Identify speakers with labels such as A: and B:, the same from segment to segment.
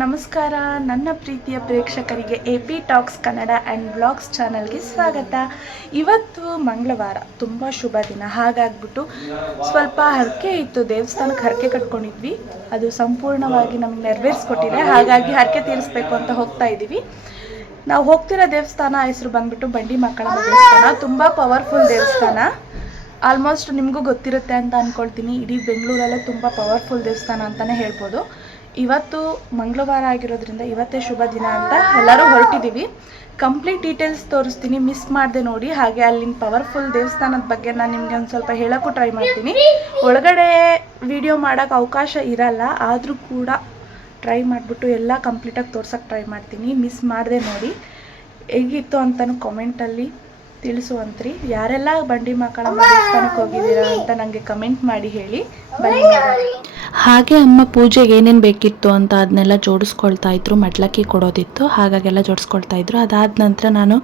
A: ನಮಸ್ಕಾರ. ನನ್ನ ಪ್ರೀತಿಯ ಪ್ರೇಕ್ಷಕರಿಗೆ A P talks Kannada and blogs ಚಾನಲ್ಗೆ ಸ್ವಾಗತ. ಇವತ್ತು ಮಂಗಳವಾರ, ತುಂಬ ಶುಭ ದಿನ. ಹಾಗಾಗ್ಬಿಟ್ಟು ಸ್ವಲ್ಪ ಹರಕೆ ಇತ್ತು. ದೇವಸ್ಥಾನಕ್ಕೆ ಹರಕೆ ಕಟ್ಕೊಂಡಿದ್ವಿ. ಅದು ಸಂಪೂರ್ಣವಾಗಿ ನಮ್ಗೆ ನೆರವೇರಿಸ್ಕೊಟ್ಟಿದೆ. ಹಾಗಾಗಿ ಹರಕೆ ತೀರಿಸ್ಬೇಕು ಅಂತ ಹೋಗ್ತಾ ಇದ್ದೀವಿ. ನಾವು ಹೋಗ್ತಿರೋ ದೇವಸ್ಥಾನ ಹೆಸರು ಬಂದ್ಬಿಟ್ಟು ಬಂಡಿ ಮಕ್ಕಳ ದೇವಸ್ಥಾನ. ತುಂಬ ಪವರ್ಫುಲ್ ದೇವಸ್ಥಾನ. ಆಲ್ಮೋಸ್ಟ್ ನಿಮಗೂ ಗೊತ್ತಿರುತ್ತೆ ಅಂತ ಅಂದ್ಕೊಳ್ತೀನಿ ಇಡೀ ಬೆಂಗಳೂರಲ್ಲೇ ತುಂಬ ಪವರ್ಫುಲ್ ದೇವಸ್ಥಾನ ಅಂತಲೇ ಹೇಳ್ಬೋದು. ಇವತ್ತು ಮಂಗಳವಾರ ಆಗಿರೋದ್ರಿಂದ ಇವತ್ತೇ ಶುಭ ದಿನ ಅಂತ ಎಲ್ಲರೂ ಹೊರಟಿದ್ದೀವಿ. ಕಂಪ್ಲೀಟ್ ಡೀಟೇಲ್ಸ್ ತೋರಿಸ್ತೀನಿ ಮಿಸ್ ಮಾಡದೆ ನೋಡಿ. ಹಾಗೆ ಅಲ್ಲಿನ ಪವರ್ಫುಲ್ ದೇವಸ್ಥಾನದ ಬಗ್ಗೆ ನಾನು ನಿಮಗೆ ಒಂದು ಸ್ವಲ್ಪ ಹೇಳೋಕ್ಕೂ ಟ್ರೈ ಮಾಡ್ತೀನಿ. ಒಳಗಡೆ ವಿಡಿಯೋ ಮಾಡೋಕ್ಕೆ ಅವಕಾಶ ಇರಲ್ಲ, ಆದರೂ ಕೂಡ ಟ್ರೈ ಮಾಡಿಬಿಟ್ಟು ಎಲ್ಲ ಕಂಪ್ಲೀಟಾಗಿ ತೋರ್ಸೋಕ್ಕೆ ಟ್ರೈ ಮಾಡ್ತೀನಿ. ಮಿಸ್ ಮಾಡದೆ ನೋಡಿ. ಹೇಗಿತ್ತು ಅಂತಲೂ ಕಾಮೆಂಟಲ್ಲಿ ತಿಳಿಸುವಂತ್ರಿ. ಯಾರೆಲ್ಲ ಬಂಡಿ ಮಕ್ಕಳಮ್ಮ ದೇವಸ್ಥಾನಕ್ಕೆ ಹೋಗಿದ್ದೀರಾ ಅಂತ ನನಗೆ ಕಮೆಂಟ್ ಮಾಡಿ ಹೇಳಿ. ಬನ್ನಿ.
B: ಹಾಗೆ ಅಮ್ಮ ಪೂಜೆಗೆ ಏನೇನು ಬೇಕಿತ್ತು ಅಂತ ಅದನ್ನೆಲ್ಲ ಜೋಡಿಸ್ಕೊಳ್ತಾ ಇದ್ರು ಮಡ್ಲಕ್ಕಿ ಕೊಡೋದಿತ್ತು ಹಾಗಾಗೆಲ್ಲ ಜೋಡಿಸ್ಕೊಳ್ತಾ ಇದ್ರು. ಅದಾದ ನಂತರ ನಾನು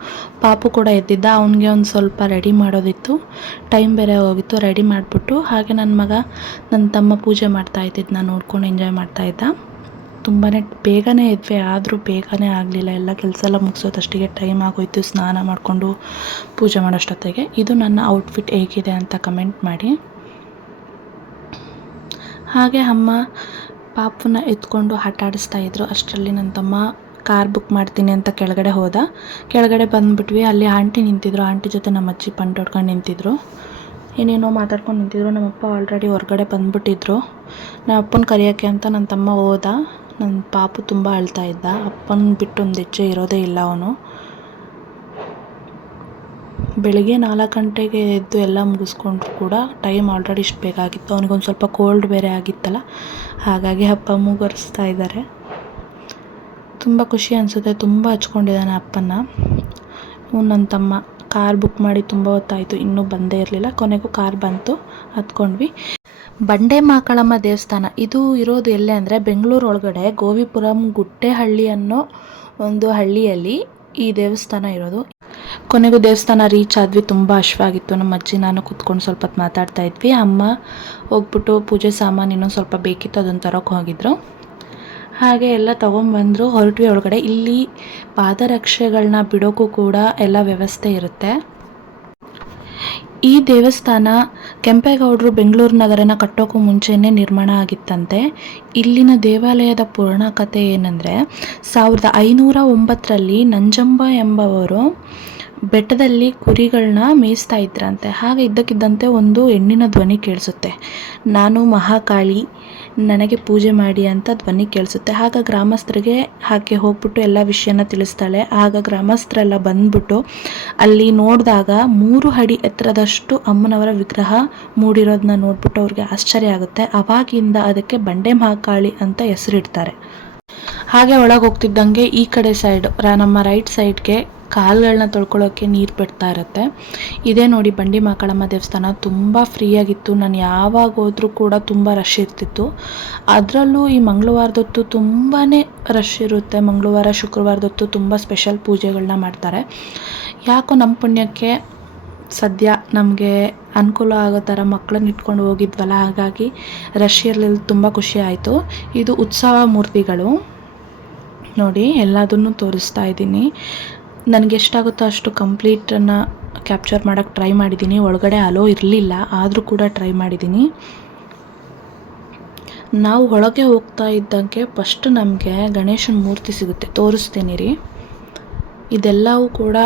B: ಪಾಪು ಕೂಡ ಎದ್ದಿದ್ದ ಅವನಿಗೆ ಒಂದು ಸ್ವಲ್ಪ ರೆಡಿ ಮಾಡೋದಿತ್ತು. ಟೈಮ್ ಬೇರೆ ಹೋಗಿತ್ತು ರೆಡಿ ಮಾಡಿಬಿಟ್ಟು ಹಾಗೆ ನನ್ನ ಮಗ ನನ್ನ ತಮ್ಮ ಪೂಜೆ ಮಾಡ್ತಾ ಇದ್ದಿದ್ದು ನಾನು ನೋಡ್ಕೊಂಡು ಎಂಜಾಯ್ ಮಾಡ್ತಾ ಇದ್ದ. ತುಂಬಾ ಬೇಗನೆ ಇದ್ವಿ ಆದರೂ ಬೇಗನೆ ಆಗಲಿಲ್ಲ. ಎಲ್ಲ ಕೆಲಸ ಎಲ್ಲ ಮುಗಿಸೋದಷ್ಟಿಗೆ ಟೈಮ್ ಆಗೋಯ್ತು. ಸ್ನಾನ ಮಾಡಿಕೊಂಡು ಪೂಜೆ ಮಾಡೋಷ್ಟೊತ್ತಿಗೆ. ಇದು ನನ್ನ ಔಟ್ಫಿಟ್ ಹೇಗಿದೆ ಅಂತ ಕಮೆಂಟ್ ಮಾಡಿ. ಹಾಗೆ ಅಮ್ಮ ಪಾಪನ ಎತ್ಕೊಂಡು ಆಟ ಆಡಿಸ್ತಾ ಇದ್ರು. ಅಷ್ಟರಲ್ಲಿ ನನ್ನ ತಮ್ಮ ಕಾರ್ ಬುಕ್ ಮಾಡ್ತೀನಿ ಅಂತ ಕೆಳಗಡೆ ಹೋದ. ಕೆಳಗಡೆ ಬಂದುಬಿಟ್ವಿ. ಅಲ್ಲಿ ಆಂಟಿ ನಿಂತಿದ್ರು. ಆಂಟಿ ಜೊತೆ ನಮ್ಮ ಅಜ್ಜಿ ಪಂಟ್ ಹೊಡ್ಕೊಂಡು ನಿಂತಿದ್ರು. ಏನೇನೋ ಮಾತಾಡ್ಕೊಂಡು ನಿಂತಿದ್ರು. ನಮ್ಮಪ್ಪ ಆಲ್ರೆಡಿ ಹೊರಗಡೆ ಬಂದುಬಿಟ್ಟಿದ್ರು. ನಮ್ಮ ಅಪ್ಪನ ಕರೆಯೋಕ್ಕೆ ಅಂತ ನನ್ನ ತಮ್ಮ ಹೋದ. ನನ್ನ ಪಾಪು ತುಂಬ ಅಳ್ತಾ ಇದ್ದ. ಅಪ್ಪನ ಬಿಟ್ಟು ಒಂದು ಹೆಜ್ಜೆ ಇರೋದೇ ಇಲ್ಲ ಅವನು. ಬೆಳಗ್ಗೆ ನಾಲ್ಕು ಗಂಟೆಗೆ ಎದ್ದು ಎಲ್ಲ ಮುಗಿಸ್ಕೊಂಡ್ರು ಕೂಡ ಟೈಮ್ ಆಲ್ರೆಡಿ ಇಷ್ಟು ಬೇಕಾಗಿತ್ತು ಅವನಿಗೊಂದು ಸ್ವಲ್ಪ ಕೋಲ್ಡ್ ಬೇರೆ ಆಗಿತ್ತಲ್ಲ. ಹಾಗಾಗಿ ಅಪ್ಪ ಮುಗರಿಸ್ತಾ ಇದ್ದಾರೆ ತುಂಬ ಖುಷಿ ಅನಿಸುತ್ತೆ. ತುಂಬ ಹಚ್ಕೊಂಡಿದ್ದಾನೆ ಅಪ್ಪನ ಇವ್ನು ನನ್ನ ತಮ್ಮ. ಕಾರ್ ಬುಕ್ ಮಾಡಿ ತುಂಬ ಹೊತ್ತಾಯಿತು. ಇನ್ನೂ ಬಂದೇ ಇರಲಿಲ್ಲ. ಕೊನೆಗೂ ಕಾರ್ ಬಂತು. ಹತ್ಕೊಂಡ್ವಿ. ಬಂಡೆ ಮಾಕಳಮ್ಮ ದೇವಸ್ಥಾನ. ಇದು ಇರೋದು ಎಲ್ಲೇ ಅಂದರೆ ಬೆಂಗಳೂರು ಒಳಗಡೆ ಗೋವಿಪುರಂ ಗುಟ್ಟೆಹಳ್ಳಿ ಅನ್ನೋ ಒಂದು ಹಳ್ಳಿಯಲ್ಲಿ ಈ ದೇವಸ್ಥಾನ ಇರೋದು. ಕೊನೆಗೂ ದೇವಸ್ಥಾನ ರೀಚ್ ಆದ್ವಿ. ತುಂಬ ಹಶ್ವಾಗಿತ್ತು. ನಮ್ಮ ಅಜ್ಜಿ ನಾನು ಕೂತ್ಕೊಂಡು ಸ್ವಲ್ಪ ಮಾತಾಡ್ತಾ ಇದ್ವಿ. ಅಮ್ಮ ಹೋಗ್ಬಿಟ್ಟು ಪೂಜೆ ಸಾಮಾನು ಇನ್ನೊಂದು ಸ್ವಲ್ಪ ಬೇಕಿತ್ತು ಅದನ್ನು ತರೋಕೆ ಹೋಗಿದ್ರು. ಹಾಗೆ ಎಲ್ಲ ತೊಗೊಂಬಂದರು ಹೊರಟ್ವಿ ಒಳಗಡೆ. ಇಲ್ಲಿ ಪಾದರಕ್ಷೆಗಳನ್ನ ಬಿಡೋಕ್ಕೂ ಕೂಡ ಎಲ್ಲ ವ್ಯವಸ್ಥೆ ಇರುತ್ತೆ. ಈ ದೇವಸ್ಥಾನ ಕೆಂಪೇಗೌಡರು ಬೆಂಗಳೂರು ನಗರನ ಕಟ್ಟೋಕ್ಕೂ ಮುಂಚೆನೇ ನಿರ್ಮಾಣ ಆಗಿತ್ತಂತೆ. ಇಲ್ಲಿನ ದೇವಾಲಯದ ಪುರಾಣ ಕಥೆ ಏನಂದರೆ, ಸಾವಿರದ ಐನೂರ ಒಂಬತ್ತರಲ್ಲಿ ನಂಜಂಬ ಎಂಬವರು ಬೆಟ್ಟದಲ್ಲಿ ಕುರಿಗಳನ್ನ ಮೇಯಿಸ್ತಾ ಇದ್ರಂತೆ. ಹಾಗೆ ಇದ್ದಕ್ಕಿದ್ದಂತೆ ಒಂದು ಹೆಣ್ಣಿನ ಧ್ವನಿ ಕೇಳಿಸುತ್ತೆ. ನಾನು ಮಹಾಕಾಳಿ, ನನಗೆ ಪೂಜೆ ಮಾಡಿ ಅಂತ ಧ್ವನಿ ಕೇಳಿಸುತ್ತೆ. ಆಗ ಗ್ರಾಮಸ್ಥರಿಗೆ ಹಾಗೆ ಹೋಗ್ಬಿಟ್ಟು ಎಲ್ಲ ವಿಷಯನ ತಿಳಿಸ್ತಾಳೆ. ಆಗ ಗ್ರಾಮಸ್ಥರೆಲ್ಲ ಬಂದ್ಬಿಟ್ಟು ಅಲ್ಲಿ ನೋಡಿದಾಗ ಮೂರು ಅಡಿ ಎತ್ತರದಷ್ಟು ಅಮ್ಮನವರ ವಿಗ್ರಹ ಮೂಡಿರೋದನ್ನ ನೋಡ್ಬಿಟ್ಟು ಅವ್ರಿಗೆ ಆಶ್ಚರ್ಯ ಆಗುತ್ತೆ. ಅವಾಗಿಂದ ಅದಕ್ಕೆ ಬಂಡೆ ಮಹಾಕಾಳಿ ಅಂತ ಹೆಸರಿಡ್ತಾರೆ. ಹಾಗೆ ಒಳಗೆ ಹೋಗ್ತಿದ್ದಂಗೆ ಈ ಕಡೆ ಸೈಡ್ ನಮ್ಮ ರೈಟ್ ಸೈಡ್ಗೆ ಕಾಲುಗಳನ್ನ ತೊಳ್ಕೊಳ್ಳೋಕ್ಕೆ ನೀರು ಬಿಡ್ತಾ ಇರುತ್ತೆ. ಇದೇ ನೋಡಿ ಬಂಡಿ ಮಾಕಳಮ್ಮ ದೇವಸ್ಥಾನ ತುಂಬ ಫ್ರೀಯಾಗಿತ್ತು ನಾನು ಯಾವಾಗ ಹೋದರೂ ಕೂಡ ತುಂಬ ರಶ್ ಇರ್ತಿತ್ತು. ಅದರಲ್ಲೂ ಈ ಮಂಗಳವಾರದೊತ್ತು ತುಂಬಾ ರಶ್ ಇರುತ್ತೆ. ಮಂಗಳವಾರ, ಶುಕ್ರವಾರದೊತ್ತು ತುಂಬ ಸ್ಪೆಷಲ್ ಪೂಜೆಗಳನ್ನ ಮಾಡ್ತಾರೆ. ಯಾಕೋ ನಮ್ಮ ಪುಣ್ಯಕ್ಕೆ ಸದ್ಯ ನಮಗೆ ಅನುಕೂಲ ಆಗೋ ಥರ ಮಕ್ಕಳನ್ನ ಇಟ್ಕೊಂಡು ಹೋಗಿದ್ವಲ್ಲ, ಹಾಗಾಗಿ ರಶ್ ಇರಲಿಲ್ಲ, ತುಂಬ ಖುಷಿ ಆಯಿತು. ಇದು ಉತ್ಸವ ಮೂರ್ತಿಗಳು. ನೋಡಿ, ಎಲ್ಲದನ್ನು ತೋರಿಸ್ತಾ ಇದ್ದೀನಿ. ನನಗೆ ಎಷ್ಟಾಗುತ್ತೋ ಅಷ್ಟು ಕಂಪ್ಲೀಟನ್ನು ಕ್ಯಾಪ್ಚರ್ ಮಾಡೋಕ್ಕೆ ಟ್ರೈ ಮಾಡಿದ್ದೀನಿ. ಒಳಗಡೆ ಅಲೋ ಇರಲಿಲ್ಲ, ಆದರೂ ಕೂಡ ಟ್ರೈ ಮಾಡಿದ್ದೀನಿ. ನಾವು ಒಳಗೆ ಹೋಗ್ತಾ ಇದ್ದಂಗೆ ಫಸ್ಟ್ ನಮಗೆ ಗಣೇಶನ ಮೂರ್ತಿ ಸಿಗುತ್ತೆ, ತೋರಿಸ್ತೀನಿ ರೀ. ಇದೆಲ್ಲವೂ ಕೂಡ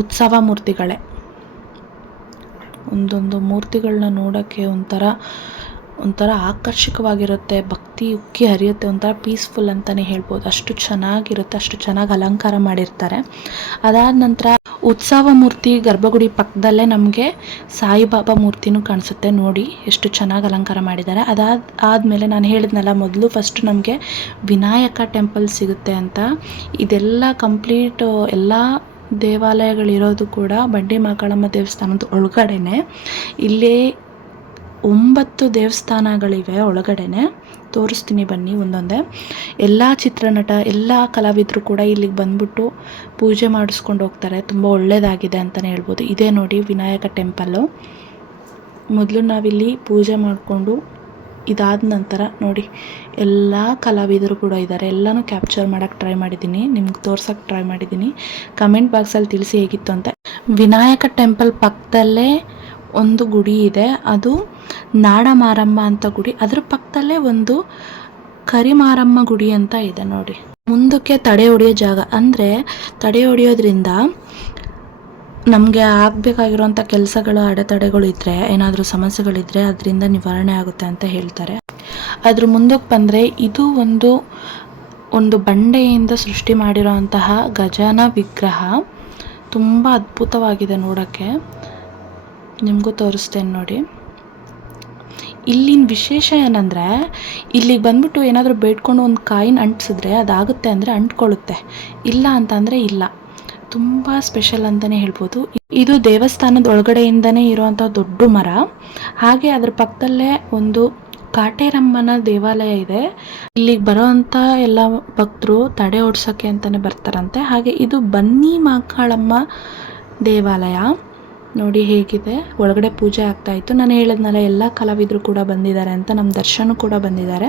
B: ಉತ್ಸವ ಮೂರ್ತಿಗಳೇ. ಒಂದೊಂದು ಮೂರ್ತಿಗಳನ್ನ ನೋಡೋಕ್ಕೆ ಒಂಥರ ಒಂಥರ ಆಕರ್ಷಕವಾಗಿರುತ್ತೆ, ಭಕ್ತಿ ಉಕ್ಕಿ ಹರಿಯುತ್ತೆ, ಒಂಥರ ಪೀಸ್ಫುಲ್ ಅಂತಲೇ ಹೇಳ್ಬೋದು. ಅಷ್ಟು ಚೆನ್ನಾಗಿರುತ್ತೆ, ಅಷ್ಟು ಚೆನ್ನಾಗಿ ಅಲಂಕಾರ ಮಾಡಿರ್ತಾರೆ. ಅದಾದ ನಂತರ ಉತ್ಸವ ಮೂರ್ತಿ ಗರ್ಭಗುಡಿ ಪಕ್ಕದಲ್ಲೇ ನಮಗೆ ಸಾಯಿಬಾಬಾ ಮೂರ್ತಿನೂ ಕಾಣಿಸುತ್ತೆ ನೋಡಿ, ಎಷ್ಟು ಚೆನ್ನಾಗಿ ಅಲಂಕಾರ ಮಾಡಿದ್ದಾರೆ. ಅದಾದ, ಆದಮೇಲೆ ನಾನು ಹೇಳಿದ್ನಲ್ಲ ಮೊದಲು ಫಸ್ಟ್ ನಮಗೆ ವಿನಾಯಕ ಟೆಂಪಲ್ ಸಿಗುತ್ತೆ ಅಂತ. ಇದೆಲ್ಲ ಕಂಪ್ಲೀಟ್ ಎಲ್ಲ ದೇವಾಲಯಗಳಿರೋದು ಕೂಡ ಬಂಡಿ ಮಾಕಾಳಮ್ಮ ದೇವಸ್ಥಾನದ ಒಳಗಡೆನೆ. ಇಲ್ಲೇ ಒಂಬತ್ತು ದೇವಸ್ಥಾನಗಳಿವೆ ಒಳಗಡೆನೆ. ತೋರಿಸ್ತೀನಿ ಬನ್ನಿ ಒಂದೊಂದೇ. ಎಲ್ಲ ಚಿತ್ರನಟ, ಎಲ್ಲ ಕಲಾವಿದರು ಕೂಡ ಇಲ್ಲಿಗೆ ಬಂದ್ಬಿಟ್ಟು ಪೂಜೆ ಮಾಡಿಸ್ಕೊಂಡು ಹೋಗ್ತಾರೆ. ತುಂಬ ಒಳ್ಳೆಯದಾಗಿದೆ ಅಂತಲೇ ಹೇಳ್ಬೋದು. ಇದೇ ನೋಡಿ ವಿನಾಯಕ ಟೆಂಪಲ್ಲು. ಮೊದಲು ನಾವಿಲ್ಲಿ ಪೂಜೆ ಮಾಡಿಕೊಂಡು ಇದಾದ ನಂತರ ನೋಡಿ, ಎಲ್ಲ ಕಲಾವಿದರು ಕೂಡ ಇದ್ದಾರೆ ಎಲ್ಲನೂ ಕ್ಯಾಪ್ಚರ್ ಮಾಡೋಕ್ಕೆ ಟ್ರೈ ಮಾಡಿದ್ದೀನಿ. ನಿಮ್ಗೆ ತೋರ್ಸೋಕ್ಕೆ ಟ್ರೈ ಮಾಡಿದ್ದೀನಿ. ಕಮೆಂಟ್ ಬಾಕ್ಸಲ್ಲಿ ತಿಳಿಸಿ ಹೇಗಿತ್ತು ಅಂತ. ವಿನಾಯಕ ಟೆಂಪಲ್ ಪಕ್ಕದಲ್ಲೇ ಒಂದು ಗುಡಿ ಇದೆ. ಅದು ನಾಡ ಮಾರಮ್ಮ ಅಂತ ಗುಡಿ. ಅದ್ರ ಪಕ್ಕದಲ್ಲೇ ಒಂದು ಕರಿಮಾರಮ್ಮ ಗುಡಿ ಅಂತ ಇದೆ ನೋಡಿ. ಮುಂದಕ್ಕೆ ತಡೆ ಹೊಡೆಯೋ ಜಾಗ. ಅಂದರೆ ತಡೆ ಹೊಡೆಯೋದ್ರಿಂದ ನಮಗೆ ಆಗಬೇಕಾಗಿರೋಂಥ ಕೆಲಸಗಳು, ಅಡೆತಡೆಗಳು ಇದ್ದರೆ ಏನಾದರೂ ಸಮಸ್ಯೆಗಳಿದ್ದರೆ ಅದರಿಂದ ನಿವಾರಣೆ ಆಗುತ್ತೆ ಅಂತ ಹೇಳ್ತಾರೆ. ಅದ್ರ ಮುಂದಕ್ಕೆ ಬಂದರೆ ಇದು ಒಂದು ಒಂದು ಬಂಡೆಯಿಂದ ಸೃಷ್ಟಿ ಮಾಡಿರೋಂತಹ ಗಜಾನ ವಿಗ್ರಹ. ತುಂಬ ಅದ್ಭುತವಾಗಿದೆ ನೋಡೋಕ್ಕೆ. ನಿಮಗೂ ತೋರಿಸ್ತೇನೆ ನೋಡಿ. ಇಲ್ಲಿನ ವಿಶೇಷ ಏನಂದರೆ, ಇಲ್ಲಿಗೆ ಬಂದ್ಬಿಟ್ಟು ಏನಾದರೂ ಬೇಡ್ಕೊಂಡು ಒಂದು ಕಾಯಿನ ಅಂಟಿಸಿದ್ರೆ ಅದಾಗುತ್ತೆ ಅಂದರೆ ಅಂಟ್ಕೊಳ್ಳುತ್ತೆ. ಇಲ್ಲ ಅಂತಂದರೆ ಇಲ್ಲ. ತುಂಬ ಸ್ಪೆಷಲ್ ಅಂತಲೇ ಹೇಳ್ಬೋದು. ಇದು ದೇವಸ್ಥಾನದ ಒಳಗಡೆಯಿಂದನೇ ಇರುವಂಥ ದೊಡ್ಡ ಮರ. ಹಾಗೆ ಅದ್ರ ಪಕ್ಕದಲ್ಲೇ ಒಂದು ಕಾಟೇರಮ್ಮನ ದೇವಾಲಯ ಇದೆ. ಇಲ್ಲಿಗೆ ಬರೋವಂಥ ಎಲ್ಲ ಭಕ್ತರು ತಡೆ ಓಡ್ಸೋಕ್ಕೆ ಅಂತಲೇ ಬರ್ತಾರಂತೆ. ಹಾಗೆ ಇದು ಬನ್ನಿ ಮಾಕಾಳಮ್ಮ ದೇವಾಲಯ. ನೋಡಿ ಹೇಗಿದೆ. ಒಳಗಡೆ ಪೂಜೆ ಆಗ್ತಾ ಇತ್ತು. ನಾನು ಹೇಳಿದ್ನಲ್ಲ, ಎಲ್ಲ ಕಲಾವಿದರು ಕೂಡ ಬಂದಿದ್ದಾರೆ ಅಂತ ನಮ್ಮ ದರ್ಶನ ಕೂಡ ಬಂದಿದ್ದಾರೆ.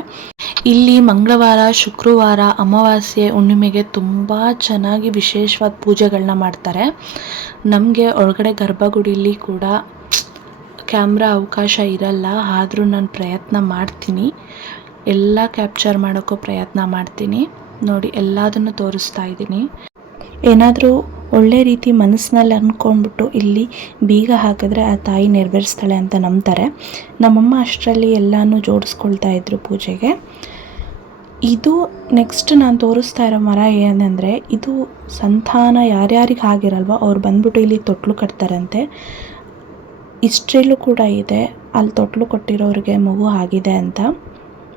B: ಇಲ್ಲಿ ಮಂಗಳವಾರ, ಶುಕ್ರವಾರ, ಅಮಾವಾಸ್ಯೆ, ಹುಣ್ಣಿಮೆಗೆ ತುಂಬ ಚೆನ್ನಾಗಿ ವಿಶೇಷವಾದ ಪೂಜೆಗಳನ್ನ ಮಾಡ್ತಾರೆ. ನಮಗೆ ಒಳಗಡೆ ಗರ್ಭಗುಡಿಲಿ ಕೂಡ ಕ್ಯಾಮ್ರಾ ಅವಕಾಶ ಇರಲ್ಲ, ಆದರೂ ನಾನು ಪ್ರಯತ್ನ ಮಾಡ್ತೀನಿ. ಎಲ್ಲ ಕ್ಯಾಪ್ಚರ್ ಮಾಡೋಕ್ಕೂ ಪ್ರಯತ್ನ ಮಾಡ್ತೀನಿ. ನೋಡಿ, ಎಲ್ಲದನ್ನು ತೋರಿಸ್ತಾ ಇದ್ದೀನಿ. ಏನಾದರೂ ಒಳ್ಳೆ ರೀತಿ ಮನಸ್ಸಿನಲ್ಲಿ ಅಂದ್ಕೊಂಡ್ಬಿಟ್ಟು ಇಲ್ಲಿ ಬೀಗ ಹಾಕಿದ್ರೆ ಆ ತಾಯಿ ನೆರವೇರಿಸ್ತಾಳೆ ಅಂತ ನಂಬ್ತಾರೆ. ನಮ್ಮಮ್ಮ ಅಷ್ಟರಲ್ಲಿ ಎಲ್ಲನೂ ಜೋಡಿಸ್ಕೊಳ್ತಾ ಇದ್ರು ಪೂಜೆಗೆ. ಇದು ನೆಕ್ಸ್ಟ್ ನಾನು ತೋರಿಸ್ತಾ ಇರೋ ಮರ ಏನಂದರೆ, ಇದು ಸಂತಾನ ಯಾರ್ಯಾರಿಗೆ ಆಗಿರಲ್ವ ಅವ್ರು ಬಂದ್ಬಿಟ್ಟು ಇಲ್ಲಿ ತೊಟ್ಲು ಕಟ್ತಾರಂತೆ. ಇಸ್ಟ್ರಿಲೂ ಕೂಡ ಇದೆ, ಅಲ್ಲಿ ತೊಟ್ಲು ಕೊಟ್ಟಿರೋರಿಗೆ ಮಗು ಆಗಿದೆ ಅಂತ.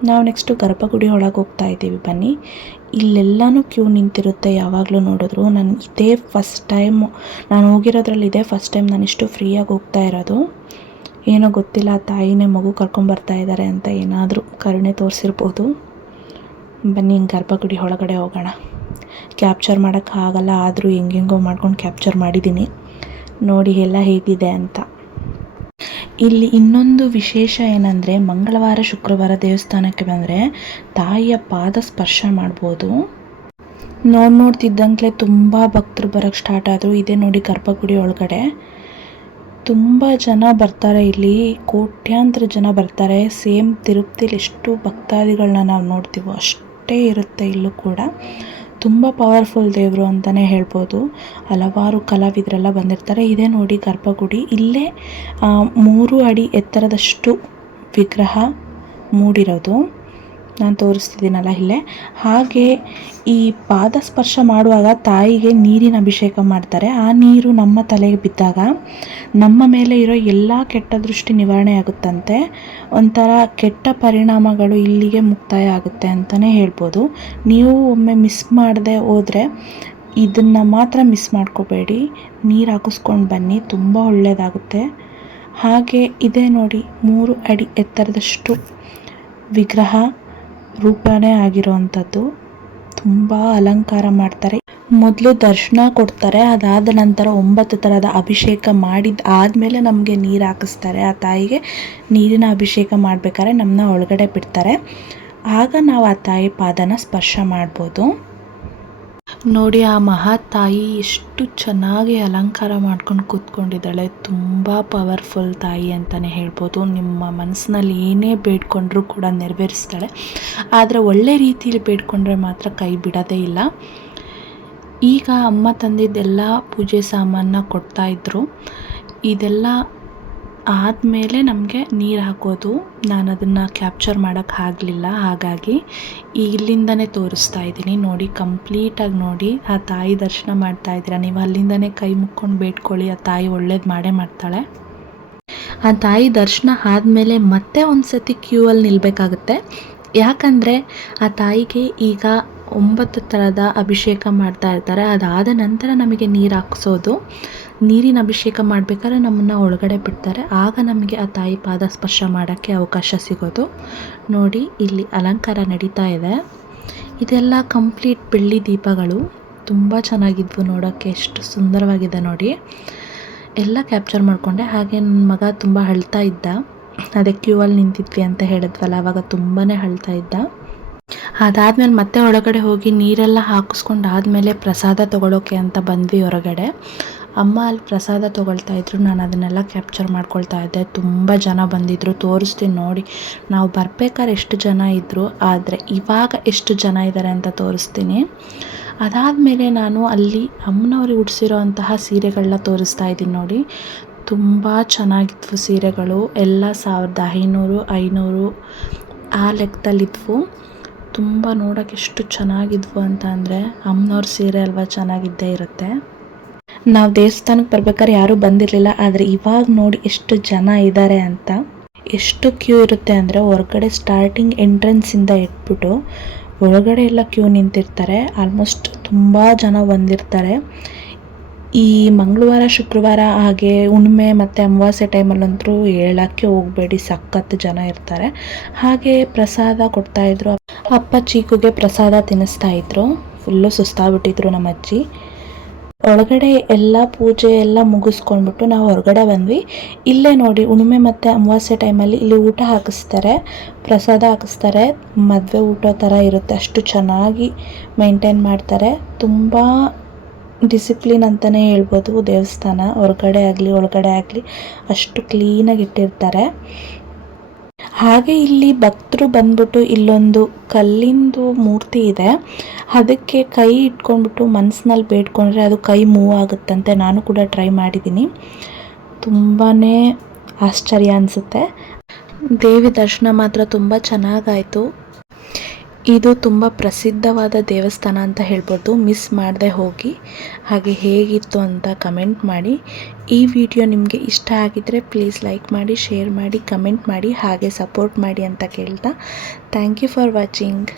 B: ನಾವು ನೆಕ್ಸ್ಟು ಗರ್ಭಗುಡಿ ಒಳಗೆ ಹೋಗ್ತಾ ಇದ್ದೀವಿ ಬನ್ನಿ. ಇಲ್ಲೆಲ್ಲನೂ ಕ್ಯೂ ನಿಂತಿರುತ್ತೆ ಯಾವಾಗಲೂ ನೋಡಿದ್ರು. ನಾನು ಇದೇ ಫಸ್ಟ್ ಟೈಮ್ ನಾನು ಹೋಗಿರೋದ್ರಲ್ಲಿ ಇದೇ ಫಸ್ಟ್ ಟೈಮ್ ನಾನು ಇಷ್ಟು ಫ್ರೀಯಾಗಿ ಹೋಗ್ತಾ ಇರೋದು. ಏನೋ ಗೊತ್ತಿಲ್ಲ ತಾಯಿನೇ ಮಗು ಕರ್ಕೊಂಬರ್ತಾ ಇದ್ದಾರೆ ಅಂತ ಏನಾದರೂ ಕರುಣೆ ತೋರಿಸಿರ್ಬೋದು. ಬನ್ನಿ, ಹಿಂಗೆ ಗರ್ಭಗುಡಿ ಒಳಗಡೆ ಹೋಗೋಣ. ಕ್ಯಾಪ್ಚರ್ ಮಾಡೋಕ್ಕಾಗಲ್ಲ ಆದರೂ ಹೆಂಗೆಂಗೋ ಮಾಡ್ಕೊಂಡು ಕ್ಯಾಪ್ಚರ್ ಮಾಡಿದ್ದೀನಿ ನೋಡಿ, ಎಲ್ಲ ಹೇಗಿದೆ ಅಂತ. ಇಲ್ಲಿ ಇನ್ನೊಂದು ವಿಶೇಷ ಏನಂದರೆ ಮಂಗಳವಾರ, ಶುಕ್ರವಾರ ದೇವಸ್ಥಾನಕ್ಕೆ ಬಂದರೆ ತಾಯಿಯ ಪಾದ ಸ್ಪರ್ಶ ಮಾಡ್ಬೋದು. ನೋಡಿ ನೋಡ್ತಿದ್ದಂಗೆ ತುಂಬ ಭಕ್ತರು ಬರೋಕ್ಕೆ ಸ್ಟಾರ್ಟ್ ಆದರು. ಇದೇ ನೋಡಿ ಗರ್ಭಗುಡಿ ಒಳಗಡೆ. ತುಂಬ ಜನ ಬರ್ತಾರೆ ಇಲ್ಲಿ. ಕೋಟ್ಯಾಂತರ ಜನ ಬರ್ತಾರೆ. ಸೇಮ್ ತಿರುಪತಿಲಿ ಎಷ್ಟು ಭಕ್ತಾದಿಗಳನ್ನ ನಾವು ನೋಡ್ತೀವೋ ಅಷ್ಟೇ ಇರುತ್ತೆ ಇಲ್ಲೂ ಕೂಡ. ತುಂಬ ಪವರ್ಫುಲ್ ದೇವರು ಅಂತಲೇ ಹೇಳ್ಬೋದು. ಹಲವಾರು ಕಲಾವಿದರೆಲ್ಲ ಬಂದಿರ್ತಾರೆ. ಇದೇ ನೋಡಿ ಗರ್ಭಗುಡಿ. ಇಲ್ಲೇ ಮೂರು ಅಡಿ ಎತ್ತರದಷ್ಟು ವಿಗ್ರಹ ಮೂಡಿರೋದು. ನಾನು ತೋರಿಸ್ತಿದ್ದೀನಲ್ಲ ಇಲ್ಲೇ. ಹಾಗೆ ಈ ಪಾದ ಸ್ಪರ್ಶ ಮಾಡುವಾಗ ತಾಯಿಗೆ ನೀರಿನ ಅಭಿಷೇಕ ಮಾಡ್ತಾರೆ. ಆ ನೀರು ನಮ್ಮ ತಲೆಗೆ ಬಿದ್ದಾಗ ನಮ್ಮ ಮೇಲೆ ಇರೋ ಎಲ್ಲ ಕೆಟ್ಟ ದೃಷ್ಟಿ ನಿವಾರಣೆ ಆಗುತ್ತಂತೆ. ಒಂಥರ ಕೆಟ್ಟ ಪರಿಣಾಮಗಳು ಇಲ್ಲಿಗೆ ಮುಕ್ತಾಯ ಆಗುತ್ತೆ ಅಂತಲೇ ಹೇಳ್ಬೋದು. ನೀವು ಒಮ್ಮೆ ಮಿಸ್ ಮಾಡದೆ ಹೋದರೆ ಇದನ್ನು ಮಾತ್ರ ಮಿಸ್ ಮಾಡ್ಕೋಬೇಡಿ. ನೀರು ಹಾಕಿಸ್ಕೊಂಡು ಬನ್ನಿ, ತುಂಬ ಒಳ್ಳೆಯದಾಗುತ್ತೆ ಹಾಗೆ ಇದೆ ನೋಡಿ ಮೂರು ಅಡಿ ಎತ್ತರದಷ್ಟು ವಿಗ್ರಹ ರೂಪನೇ ಆಗಿರುವಂಥದ್ದು ತುಂಬ ಅಲಂಕಾರ ಮಾಡ್ತಾರೆ. ಮೊದಲು ದರ್ಶನ ಕೊಡ್ತಾರೆ, ಅದಾದ ನಂತರ ಒಂಬತ್ತು ಥರದ ಅಭಿಷೇಕ ಮಾಡಿದ ಆದಮೇಲೆ ನಮಗೆ ನೀರು ಹಾಕಿಸ್ತಾರೆ. ಆ ತಾಯಿಗೆ ನೀರಿನ ಅಭಿಷೇಕ ಮಾಡಬೇಕಾದ್ರೆ ನಮ್ಮನ್ನ ಒಳಗಡೆ ಬಿಡ್ತಾರೆ. ಆಗ ನಾವು ಆ ತಾಯಿ ಪಾದನ ಸ್ಪರ್ಶ ಮಾಡ್ಬೋದು. ನೋಡಿ, ಆ ಮಹಾತಾಯಿ ಎಷ್ಟು ಚೆನ್ನಾಗಿ ಅಲಂಕಾರ ಮಾಡ್ಕೊಂಡು ಕೂತ್ಕೊಂಡಿದ್ದಾಳೆ. ತುಂಬ ಪವರ್ಫುಲ್ ತಾಯಿ ಅಂತಲೇ ಹೇಳ್ಬೋದು. ನಿಮ್ಮ ಮನಸ್ಸಿನಲ್ಲಿ ಏನೇ ಬೇಡ್ಕೊಂಡ್ರೂ ಕೂಡ ನೆರವೇರಿಸ್ತಾಳೆ. ಆದರೆ ಒಳ್ಳೆ ರೀತಿಯಲ್ಲಿ ಬೇಡ್ಕೊಂಡ್ರೆ ಮಾತ್ರ ಕೈ ಬಿಡೋದೇ ಇಲ್ಲ. ಈಗ ಅಮ್ಮ ತಂದಿದ್ದೆಲ್ಲ ಪೂಜೆ ಸಾಮಾನ ಕೊಡ್ತಾಯಿದ್ರು ಇದೆಲ್ಲ ಆದಮೇಲೆ ನಮಗೆ ನೀರು ಹಾಕೋದು. ನಾನು ಅದನ್ನು ಕ್ಯಾಪ್ಚರ್ ಮಾಡೋಕ್ಕಾಗಲಿಲ್ಲ ಹಾಗಾಗಿ ಇಲ್ಲಿಂದನೇ ತೋರಿಸ್ತಾ ಇದ್ದೀನಿ. ನೋಡಿ ಕಂಪ್ಲೀಟಾಗಿ ನೋಡಿ. ಆ ತಾಯಿ ದರ್ಶನ ಮಾಡ್ತಾ ಇದ್ದೀರಾ? ನೀವು ಅಲ್ಲಿಂದನೇ ಕೈ ಮುಕ್ಕೊಂಡು ಬೇಡ್ಕೊಳ್ಳಿ. ಆ ತಾಯಿ ಒಳ್ಳೇದು ಮಾಡೇ ಮಾಡ್ತಾಳೆ. ಆ ತಾಯಿ ದರ್ಶನ ಆದಮೇಲೆ ಮತ್ತೆ ಒಂದು ಸತಿ ಕ್ಯೂ ಅಲ್ಲಿ ನಿಲ್ಲಬೇಕಾಗುತ್ತೆ ಯಾಕಂದರೆ ಆ ತಾಯಿಗೆ ಈಗ ಒಂಬತ್ತು ಥರದ ಅಭಿಷೇಕ ಮಾಡ್ತಾ ಇರ್ತಾರೆ. ಅದಾದ ನಂತರ ನಮಗೆ ನೀರು ಹಾಕ್ಸೋದು. ನೀರಿನ ಅಭಿಷೇಕ ಮಾಡಬೇಕಾದ್ರೆ ನಮ್ಮನ್ನು ಒಳಗಡೆ ಬಿಡ್ತಾರೆ. ಆಗ ನಮಗೆ ಆ ತಾಯಿ ಪಾದ ಸ್ಪರ್ಶ ಮಾಡೋಕ್ಕೆ ಅವಕಾಶ ಸಿಗೋದು. ನೋಡಿ, ಇಲ್ಲಿ ಅಲಂಕಾರ ನಡೀತಾ ಇದೆ. ಇದೆಲ್ಲ ಕಂಪ್ಲೀಟ್ ಬೆಳ್ಳಿ ದೀಪಗಳು. ತುಂಬ ಚೆನ್ನಾಗಿದ್ವು ನೋಡೋಕ್ಕೆ ಎಷ್ಟು ಸುಂದರವಾಗಿದೆ ನೋಡಿ. ಎಲ್ಲ ಕ್ಯಾಪ್ಚರ್ ಮಾಡಿಕೊಂಡೆ. ಹಾಗೆ ನನ್ನ ಮಗ ತುಂಬ ಅಳ್ತಾ ಇದ್ದ. ಅದೇ ಕ್ಯೂ ಅಲ್ಲಿ ನಿಂತಿದ್ವಿ ಅಂತ ಹೇಳಿದ್ವಲ್ಲ ಆವಾಗ ತುಂಬಾ ಅಳ್ತಾ ಇದ್ದ. ಅದಾದ್ಮೇಲೆ ಮತ್ತೆ ಒಳಗಡೆ ಹೋಗಿ ನೀರೆಲ್ಲ ಹಾಕಿಸ್ಕೊಂಡು ಆದಮೇಲೆ ಪ್ರಸಾದ ತೊಗೊಳೋಕೆ ಅಂತ ಬಂದ್ವಿ ಹೊರಗಡೆ. ಅಮ್ಮ ಅಲ್ಲಿ ಪ್ರಸಾದ ತೊಗೊಳ್ತಾ ಇದ್ರು. ನಾನು ಅದನ್ನೆಲ್ಲ ಕ್ಯಾಪ್ಚರ್ ಮಾಡ್ಕೊಳ್ತಾ ಇದ್ದೆ. ತುಂಬ ಜನ ಬಂದಿದ್ರು. ತೋರಿಸ್ತೀನಿ ನೋಡಿ. ನಾವು ಬರ್ಬೇಕಾದ್ರೆ ಎಷ್ಟು ಜನ ಇದ್ದರು ಆದರೆ ಇವಾಗ ಎಷ್ಟು ಜನ ಇದ್ದಾರೆ ಅಂತ ತೋರಿಸ್ತೀನಿ. ಅದಾದಮೇಲೆ ನಾನು ಅಲ್ಲಿ ಅಮ್ಮನವ್ರಿಗೆ ಉಡ್ಸಿರೋ ಅಂತಹ ಸೀರೆಗಳನ್ನ ತೋರಿಸ್ತಾ ಇದ್ದೀನಿ ನೋಡಿ. ತುಂಬ ಚೆನ್ನಾಗಿದ್ವು ಸೀರೆಗಳು. ಎಲ್ಲ ಸಾವಿರದ ಐನೂರು ಐನೂರು ಆ ಲೆಕ್ಕದಲ್ಲಿದ್ವು. ತುಂಬ ನೋಡೋಕೆ ಎಷ್ಟು ಚೆನ್ನಾಗಿದ್ವು ಅಂತ ಅಂದರೆ ಅಮ್ಮನವ್ರ ಸೀರೆ ಅಲ್ವಾ ಚೆನ್ನಾಗಿದ್ದೇ ಇರುತ್ತೆ. ನಾವು ದೇವಸ್ಥಾನಕ್ಕೆ ಬರ್ಬೇಕಾದ್ರೆ ಯಾರೂ ಬಂದಿರಲಿಲ್ಲ, ಆದರೆ ಇವಾಗ ನೋಡಿ ಎಷ್ಟು ಜನ ಇದ್ದಾರೆ ಅಂತ, ಎಷ್ಟು ಕ್ಯೂ ಇರುತ್ತೆ ಅಂದರೆ ಹೊರಗಡೆ ಸ್ಟಾರ್ಟಿಂಗ್ ಎಂಟ್ರೆನ್ಸಿಂದ ಇಟ್ಬಿಟ್ಟು ಒಳಗಡೆ ಎಲ್ಲ ಕ್ಯೂ ನಿಂತಿರ್ತಾರೆ ಆಲ್ಮೋಸ್ಟ್ ತುಂಬ ಜನ ಬಂದಿರ್ತಾರೆ. ಈ ಮಂಗಳವಾರ, ಶುಕ್ರವಾರ ಹಾಗೆ ಹುಣ್ಣಿಮೆ ಮತ್ತು ಅಮಾವಾಸ್ಯೆ ಟೈಮಲ್ಲಂತೂ ಹೇಳೋಕ್ಕೆ ಹೋಗಬೇಡಿ ಸಖತ್ತು ಜನ ಇರ್ತಾರೆ. ಹಾಗೆ ಪ್ರಸಾದ ಕೊಡ್ತಾಯಿದ್ರು ಅಪ್ಪ ಚೀಕುಗೆ ಪ್ರಸಾದ ತಿನ್ನಿಸ್ತಾ ಇದ್ರು. ಫುಲ್ಲು ಸುಸ್ತಾಗ್ಬಿಟ್ಟಿದ್ರು ನಮ್ಮ ಅಜ್ಜಿ ಒಳಗಡೆ ಎಲ್ಲ ಪೂಜೆ ಎಲ್ಲ ಮುಗಿಸ್ಕೊಂಡ್ಬಿಟ್ಟು ನಾವು ಹೊರಗಡೆ ಬಂದ್ವಿ. ಇಲ್ಲೇ ನೋಡಿ ಹುಣ್ಣಿಮೆ ಮತ್ತು ಅಮಾವಾಸ್ಯೆ ಟೈಮಲ್ಲಿ ಇಲ್ಲಿ ಊಟ ಹಾಕಿಸ್ತಾರೆ, ಪ್ರಸಾದ ಹಾಕಿಸ್ತಾರೆ. ಮದುವೆ ಊಟ ಥರ ಇರುತ್ತೆ. ಅಷ್ಟು ಚೆನ್ನಾಗಿ ಮೇಂಟೈನ್ ಮಾಡ್ತಾರೆ. ತುಂಬ ಡಿಸಿಪ್ಲಿನ್ ಅಂತಲೇ ಹೇಳ್ಬೋದು ದೇವಸ್ಥಾನ. ಹೊರಗಡೆ ಆಗಲಿ, ಒಳಗಡೆ ಆಗಲಿ ಅಷ್ಟು ಕ್ಲೀನಾಗಿ ಇಟ್ಟಿರ್ತಾರೆ. ಹಾಗೆ ಇಲ್ಲಿ ಭಕ್ತರು ಬಂದ್ಬಿಟ್ಟು ಇಲ್ಲೊಂದು ಕಲ್ಲಿಂದು ಮೂರ್ತಿ ಇದೆ. ಅದಕ್ಕೆ ಕೈ ಇಟ್ಕೊಂಡ್ಬಿಟ್ಟು ಮನಸ್ಸಿನಲ್ಲಿ ಬೇಡ್ಕೊಂಡ್ರೆ ಅದು ಕೈ ಮೂವ್ ಆಗುತ್ತಂತೆ. ನಾನು ಕೂಡ ಟ್ರೈ ಮಾಡಿದ್ದೀನಿ. ತುಂಬಾ ಆಶ್ಚರ್ಯ ಅನಿಸುತ್ತೆ. ದೇವಿ ದರ್ಶನ ಮಾತ್ರ ತುಂಬ ಚೆನ್ನಾಗಾಯಿತು. ಇದು ತುಂಬ ಪ್ರಸಿದ್ಧವಾದ ದೇವಸ್ಥಾನ ಅಂತ ಹೇಳ್ಬೋದು. ಮಿಸ್ ಮಾಡದೆ ಹೋಗಿ. ಹಾಗೆ ಹೇಗಿತ್ತು ಅಂತ ಕಮೆಂಟ್ ಮಾಡಿ. ಈ ವಿಡಿಯೋ ನಿಮಗೆ ಇಷ್ಟ ಆಗಿದ್ದರೆ ಪ್ಲೀಸ್ ಲೈಕ್ ಮಾಡಿ ಶೇರ್ ಮಾಡಿ ಕಮೆಂಟ್ ಮಾಡಿ, ಹಾಗೆ ಸಪೋರ್ಟ್ ಮಾಡಿ ಅಂತ ಕೇಳ್ತಾ. Thank you for watching